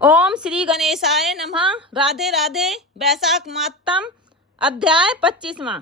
ओम श्री गणेशाय नमः। राधे राधे। वैशाख मातम अध्याय 25वां।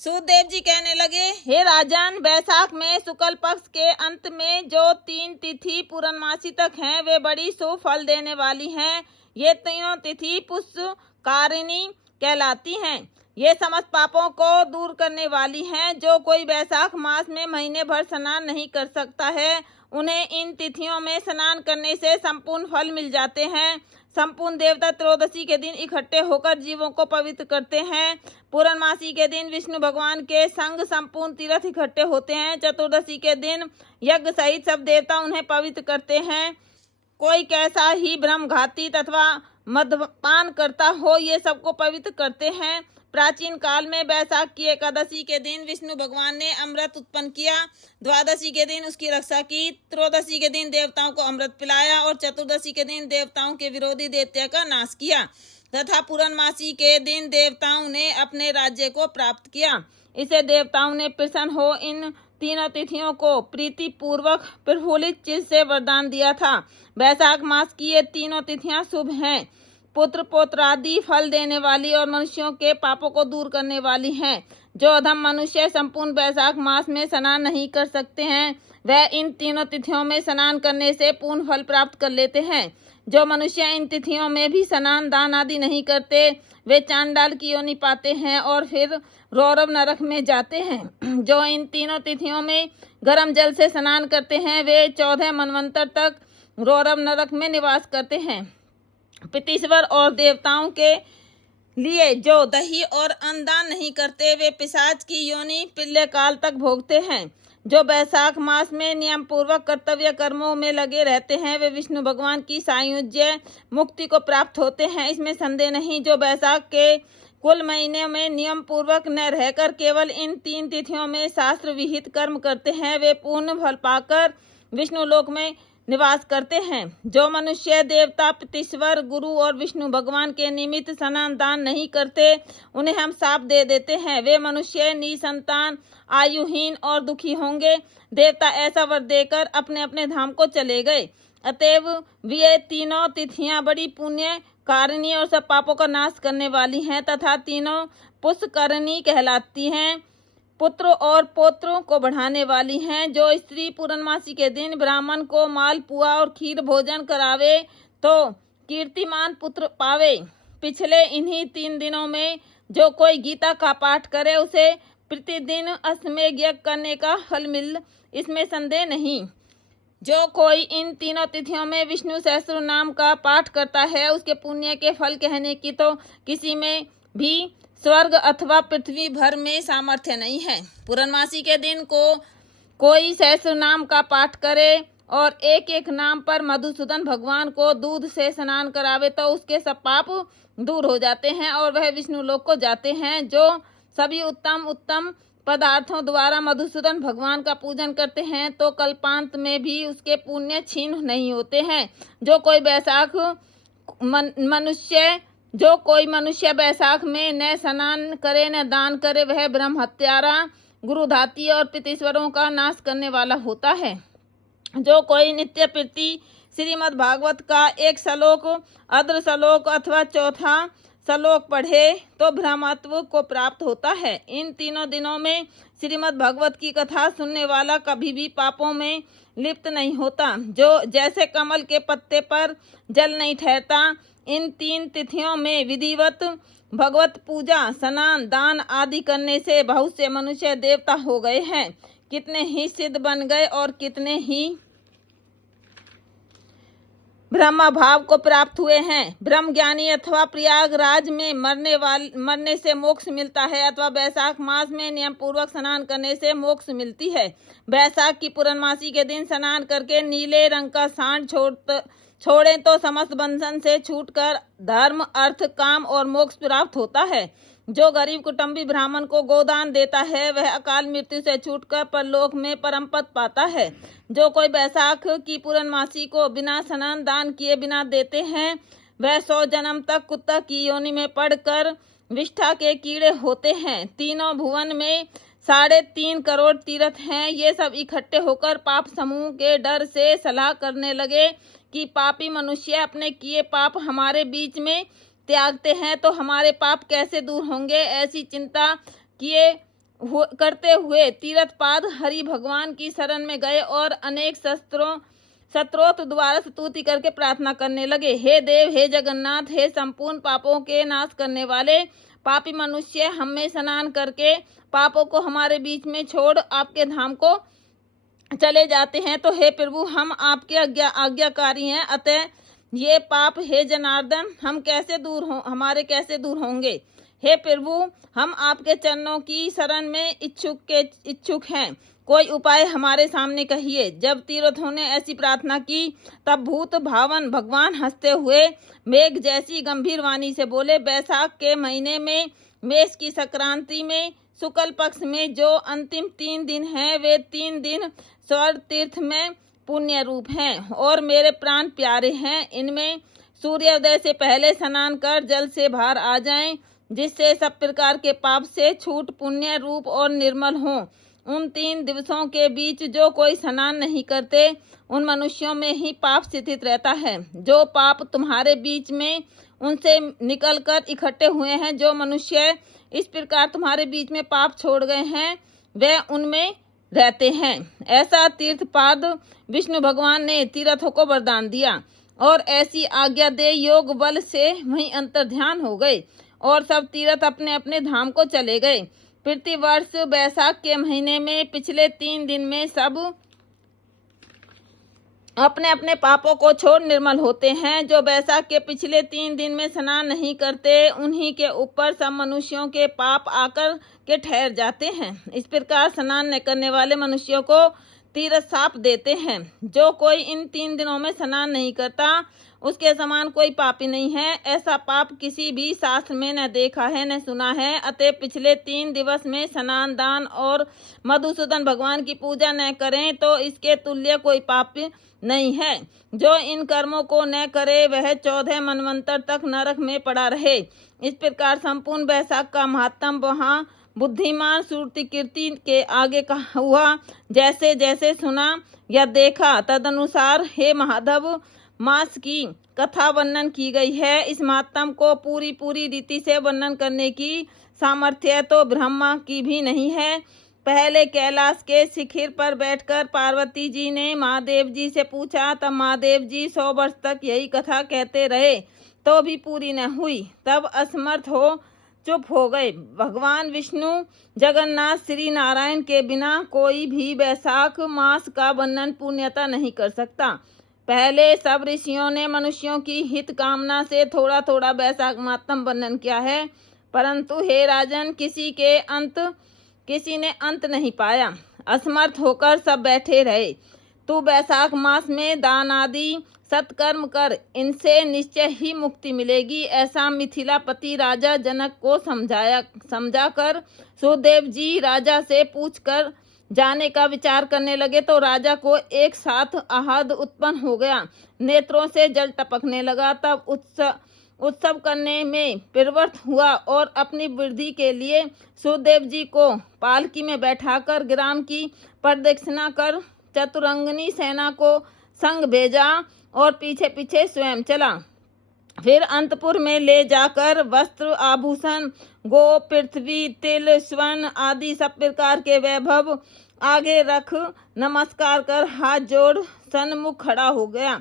सुखदेव जी कहने लगे, हे राजन, वैशाख में शुक्ल पक्ष के अंत में जो 3 तिथि पूर्णमासी तक हैं वे बड़ी शुभ फल देने वाली हैं। ये तीनों तिथि पुष्यकारिणी कहलाती हैं। ये समस्त पापों को दूर करने वाली हैं। जो कोई वैशाख मास में महीने भर स्नान नहीं कर सकता है, उन्हें इन तिथियों में स्नान करने से संपूर्ण फल मिल जाते हैं। संपूर्ण देवता त्रयोदशी के दिन इकट्ठे होकर जीवों को पवित्र करते हैं। पूर्णमासी के दिन विष्णु भगवान के संग संपूर्ण तीर्थ इकट्ठे होते हैं। चतुर्दशी के दिन यज्ञ सहित सब देवता उन्हें पवित्र करते हैं। कोई कैसा ही ब्रह्मघाती तथा मद्यपान करता हो, ये सबको पवित्र करते हैं। प्राचीन काल में वैशाख की एकादशी के दिन विष्णु भगवान ने अमृत उत्पन्न किया। द्वादशी के दिन उसकी रक्षा की। त्रयोदशी के दिन देवताओं को अमृत पिलाया और चतुर्दशी के दिन देवताओं के विरोधी दैत्य का नाश किया तथा पूर्णमासी के दिन देवताओं ने अपने राज्य को प्राप्त किया। इसे देवताओं ने प्रसन्न हो इन तीनों तिथियों को प्रीति पूर्वक प्रफुल्लित चित्त से वरदान दिया था। वैशाख मास की ये तीनों तिथियां शुभ हैं, पुत्र पौत्रादि फल देने वाली और मनुष्यों के पापों को दूर करने वाली हैं। जो अधम मनुष्य संपूर्ण वैशाख मास में स्नान नहीं कर सकते हैं, वह इन तीनों तिथियों में स्नान करने से पूर्ण फल प्राप्त कर लेते हैं। जो मनुष्य इन तिथियों में भी स्नान दान आदि नहीं करते, वे चांडाल की योनि पाते हैं और फिर रौरव नरक में जाते हैं। जो इन तीनों तिथियों में गर्म जल से स्नान करते हैं, वे 14 मनवंतर तक रौरव नरक में निवास करते हैं। पितीश्वर और देवताओं के लिए जो दही और अन्नदान नहीं करते, वे पिशाच की योनि पिल्ले काल तक भोगते हैं। जो वैशाख मास में नियम पूर्वक कर्तव्य कर्मों में लगे रहते हैं, वे विष्णु भगवान की सायुज्य मुक्ति को प्राप्त होते हैं, इसमें संदेह नहीं। जो वैशाख के कुल महीने में नियम पूर्वक न रहकर केवल इन 3 तिथियों में शास्त्र विहित कर्म करते हैं, वे पूर्ण फल पाकर विष्णु लोक में निवास करते हैं। जो मनुष्य देवता पितीश्वर गुरु और विष्णु भगवान के निमित्त स्नान दान नहीं करते, उन्हें हम शाप दे देते हैं। वे मनुष्य निसंतान, आयुहीन और दुखी होंगे। देवता ऐसा वर देकर अपने अपने धाम को चले गए। अतएव वे तीनों तिथियां बड़ी पुण्य कारिणी और सब पापों का नाश करने वाली हैं तथा तीनों पुष्यकारिणी कहलाती हैं, पुत्र और पौत्रों को बढ़ाने वाली हैं। जो स्त्री पूर्णमासी के दिन ब्राह्मण को मालपुआ और खीर भोजन करावे तो कीर्तिमान पुत्र पावे। पिछले इन्हीं 3 दिनों में जो कोई गीता का पाठ करे, उसे प्रतिदिन अश्वमेध यज्ञ करने का फल मिल, इसमें संदेह नहीं। जो कोई इन तीनों तिथियों में विष्णु सहस्त्र नाम का पाठ करता है, उसके पुण्य के फल कहने की तो किसी में भी स्वर्ग अथवा पृथ्वी भर में सामर्थ्य नहीं है। पूर्णमासी के दिन को कोई सहस्त्र नाम का पाठ करे और एक एक नाम पर मधुसूदन भगवान को दूध से स्नान करावे तो उसके सब पाप दूर हो जाते हैं और वह विष्णु लोक को जाते हैं। जो सभी उत्तम उत्तम पदार्थों द्वारा मधुसूदन भगवान का पूजन करते हैं, तो कल्पांत में भी उसके पुण्य क्षीण नहीं होते हैं। जो कोई मनुष्य वैशाख में न स्नान करे न दान करे, वह ब्रह्म हत्यारा, गुरुधाती और पितीश्वरों का नाश करने वाला होता है। जो कोई नित्य प्रति श्रीमद् भागवत का 1 श्लोक, अर्ध श्लोक अथवा 4था श्लोक पढ़े तो ब्रह्मत्व को प्राप्त होता है। इन तीनों दिनों में श्रीमद् भागवत की कथा सुनने वाला कभी भी पापों में लिप्त नहीं होता। जो जैसे कमल के पत्ते पर जल नहीं ठहरता, इन 3 तिथियों में विधिवत भगवत पूजा, स्नान दान आदि करने से बहुत से मनुष्य देवता हो गए हैं। कितने ही सिद्ध बन गए और कितने ही ब्रह्म भाव को प्राप्त हुए हैं। ब्रह्म ज्ञानी अथवा प्रयागराज में मरने से मोक्ष मिलता है अथवा वैशाख मास में नियम पूर्वक स्नान करने से मोक्ष मिलती है। वैशाख की पूर्णमासी के दिन स्नान करके नीले रंग का सांड छोड़ें तो समस्त बंधन से छूटकर धर्म, अर्थ, काम और मोक्ष प्राप्त होता है। जो गरीब कुटुंबी ब्राह्मण को गोदान देता है, वह अकाल मृत्यु से छूटकर परलोक में परम पद पाता है। जो कोई वैशाख की पूर्णमासी को बिना स्नान दान किए बिना देते हैं, वह 100 जन्म तक कुत्ता की योनि में पड़कर विष्ठा के कीड़े होते हैं। तीनों भुवन में 3.5 करोड़ तीर्थ हैं। ये सब इकट्ठे होकर पाप समूह के डर से सलाह करने लगे कि पापी मनुष्य अपने किए पाप हमारे बीच में त्यागते हैं तो हमारे पाप कैसे दूर होंगे। ऐसी चिंता करते हुए तीर्थपाद हरि भगवान की शरण में गए और अनेक स्तोत्र द्वारा स्तुति करके प्रार्थना करने लगे। हे देव, हे जगन्नाथ, हे संपूर्ण पापों के नाश करने वाले, पापी मनुष्य हम में स्नान करके पापों को हमारे बीच में छोड़ आपके धाम को चले जाते हैं। तो हे प्रभु, हम आपके आज्ञाकारी हैं, अतः ये पाप हे जनार्दन हमारे कैसे दूर होंगे। हे प्रभु, हम आपके चरणों की शरण में इच्छुक हैं, कोई उपाय हमारे सामने कहिए। जब तीर्थों ने ऐसी प्रार्थना की तब भूत भावन भगवान हंसते हुए मेघ जैसी गंभीर वाणी से बोले, वैशाख के महीने में मेष की संक्रांति में शुक्ल पक्ष में जो अंतिम 3 दिन हैं, वे 3 दिन स्वर्ग तीर्थ में पुण्य रूप हैं और मेरे प्राण प्यारे हैं। इनमें सूर्योदय से पहले स्नान कर जल से बाहर आ जाएं, जिससे सब प्रकार के पाप से छूट पुण्य रूप और निर्मल हों। उन 3 दिवसों के बीच जो कोई स्नान नहीं करते, उन मनुष्यों में ही पाप स्थित रहता है। जो पाप तुम्हारे बीच में उनसे निकलकर इकट्ठे हुए हैं, जो मनुष्य इस प्रकार तुम्हारे बीच में पाप छोड़ गए हैं, वे उनमें रहते हैं। ऐसा तीर्थपाद विष्णु भगवान ने तीर्थों को वरदान दिया और ऐसी आज्ञा दे योग बल से वहीं अंतर्ध्यान हो गए और सब तीर्थ अपने अपने धाम को चले गए। प्रतिवर्ष वैशाख के महीने में पिछले 3 दिन में सब अपने अपने पापों को छोड़ निर्मल होते हैं। जो वैशाख के पिछले 3 दिन में स्नान नहीं करते, उन्हीं के ऊपर सब मनुष्यों के पाप आकर के ठहर जाते हैं। इस प्रकार स्नान न करने वाले मनुष्यों को तीर्थ साप देते हैं। जो कोई इन 3 दिनों में स्नान नहीं करता, उसके समान कोई पापी नहीं है। ऐसा पाप किसी भी शास्त्र में न देखा है न सुना है। अतः पिछले 3 दिवस में स्नान, दान और मधुसूदन भगवान की पूजा न करें तो इसके तुल्य कोई पाप नहीं है। जो इन कर्मों को न करे वह 14 मनवंतर तक नरक में पड़ा रहे। इस प्रकार संपूर्ण वैशाख का महात्म वहाँ बुद्धिमान श्रुतिकीर्ति के आगे कहा हुआ जैसे जैसे सुना या देखा तदनुसार हे महाधव मास की कथा वर्णन की गई है। इस महात्म को पूरी रीति से वर्णन करने की सामर्थ्य तो ब्रह्मा की भी नहीं है। पहले कैलाश के शिखर पर बैठकर पार्वती जी ने महादेव जी से पूछा, तब महादेव जी 100 वर्ष तक यही कथा कहते रहे तो भी पूरी न हुई। तब असमर्थ हो चुप हो गए। भगवान विष्णु जगन्नाथ श्री नारायण के बिना कोई भी वैशाख मास का वर्णन पूर्णतः नहीं कर सकता। पहले सब ऋषियों ने मनुष्यों की हित कामना से थोड़ा थोड़ा वैशाख मातम वर्णन किया है, परंतु हे राजन किसी ने अंत नहीं पाया। असमर्थ होकर सब बैठे रहे। तू वैशाख मास में दान आदि सत्कर्म कर, इनसे निश्चय ही मुक्ति मिलेगी। ऐसा मिथिलापति राजा जनक को समझाकर सुदेव जी राजा से पूछकर जाने का विचार करने लगे तो राजा को एक साथ आहत उत्पन्न हो गया, नेत्रों से जल टपकने लगा। तब उत्सव करने में प्रवृत्त हुआ और अपनी वृद्धि के लिए सुदेव जी को पालकी में बैठाकर ग्राम की प्रदक्षिणा कर चतुरंगनी सेना को संग भेजा और पीछे पीछे स्वयं चला। फिर अंतपुर में ले जाकर वस्त्र आभूषण गो पृथ्वी तिल स्वर्ण आदि सब प्रकार के वैभव आगे रख नमस्कार कर हाथ जोड़ सन्मुख खड़ा हो गया।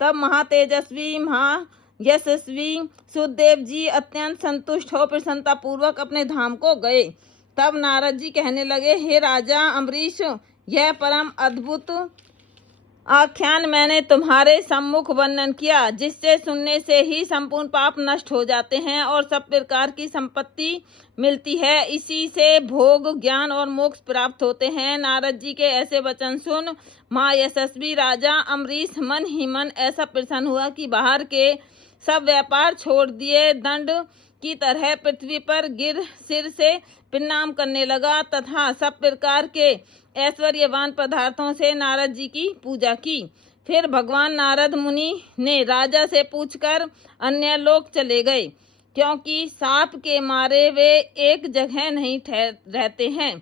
तब महातेजस्वी महायशस्वी सुदेव जी अत्यंत संतुष्ट हो प्रसन्नता पूर्वक अपने धाम को गए। तब नारद जी कहने लगे, हे राजा अम्बरीश, यह परम अद्भुत आख्यान मैंने तुम्हारे सम्मुख वर्णन किया, जिससे सुनने से ही संपूर्ण पाप नष्ट हो जाते हैं और सब प्रकार की संपत्ति मिलती है। इसी से भोग ज्ञान और मोक्ष प्राप्त होते हैं। नारद जी के ऐसे वचन सुन महायशस्वी राजा अम्बरीश मन ही मन ऐसा प्रसन्न हुआ कि बाहर के सब व्यापार छोड़ दिए दंड की तरह पृथ्वी पर गिर सिर से प्रणाम करने लगा तथा सब प्रकार के ऐश्वर्यवान पदार्थों से नारद जी की पूजा की। फिर भगवान नारद मुनि ने राजा से पूछकर अन्य लोक चले गए, क्योंकि साप के मारे वे एक जगह नहीं रहते हैं।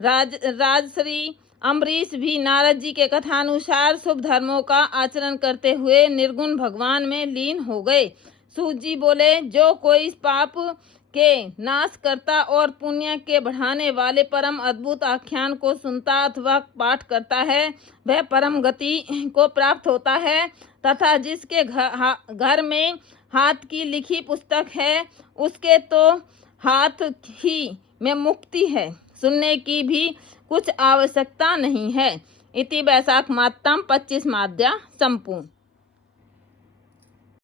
राजश्री अम्बरीश भी नारद जी के कथानुसार शुभ धर्मों का आचरण करते हुए निर्गुण भगवान में लीन हो गए। सूत जी बोले, जो कोई पाप के नाश करता और पुण्य के बढ़ाने वाले परम अद्भुत आख्यान को सुनता अथवा पाठ करता है, वह परम गति को प्राप्त होता है, तथा जिसके घर में हाथ की लिखी पुस्तक है, उसके तो हाथ ही में मुक्ति है, सुनने की भी कुछ आवश्यकता नहीं है। इति वैशाख मातम 25वां अध्याय संपूर्ण।